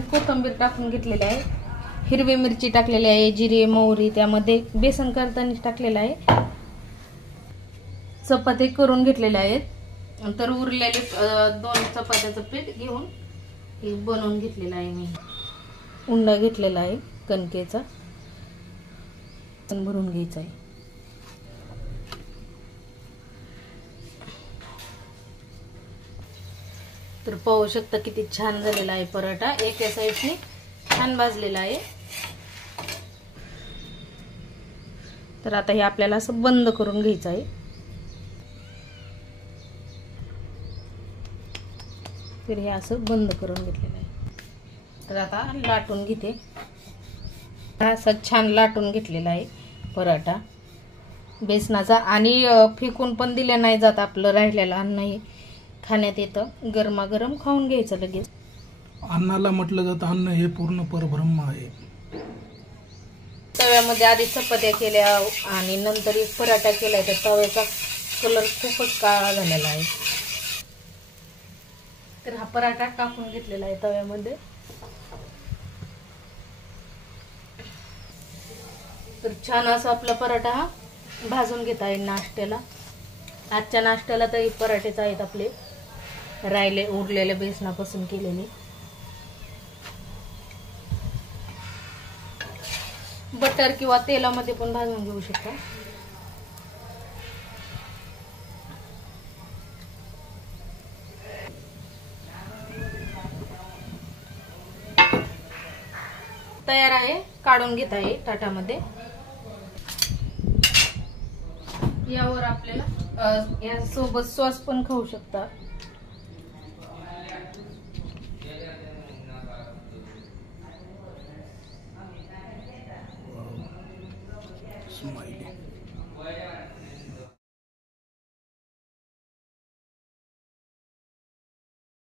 कोथिंबीर टाकून घेतलेली आहे, हिरवी मिरची टाकलेली आहे, जिरे मोहरी त्यामध्ये बेसन करताना टाकलेलं आहे, चपाती करून घेतलेल्या आहेत. तर उरलेले 2 चपात्याचं पीठ घेऊन हे बनवून घेतलेलं आहे. मी उंडा घेतलेला आहे कणकेचा, भरून घ्यायचा आहे. तर पाहू शकता किती छान झालेला आहे पराठा. एका साईडने छान भाजलेला आहे. तर आता हे आपल्याला असं बंद करून घ्यायचं आहे. तर हे असं बंद करून घेतलेलं आहे. तर आता लाटून घेते. असं छान लाटून घेतलेला आहे पराठा बेसनाचा. आणि फेकून पण दिले नाही जात, आपलं राहिलेलं अन्न हे खाण्यात येतं. गरमागरम खाऊन घ्यायचं लगेच. अन्नाला म्हटलं जातं अन्न हे पूर्ण परब्रह्म आहे. तव्यामध्ये आधी चपात्या केल्या आणि नंतर एक पराठा केलाय, तर तव्याचा कलर खूपच काळा झालेला आहे. तर हा पराठा टाकून घेतलेला आहे तव्यामध्ये. तर छान असा आपला पराठा हा भाजून घेता येईल नाश्त्याला. आजच्या नाश्त्याला तर पराठेच आहेत आपले राहिले उरलेले बेसनापासून केलेले. बटर किंवा तेलामध्ये पण भाजून घेऊ शकता. तयार आहे, काढून घेत आहे ताटामध्ये. यावर आपल्याला या सोबत सॉस पण खाऊ शकता. स्माइली.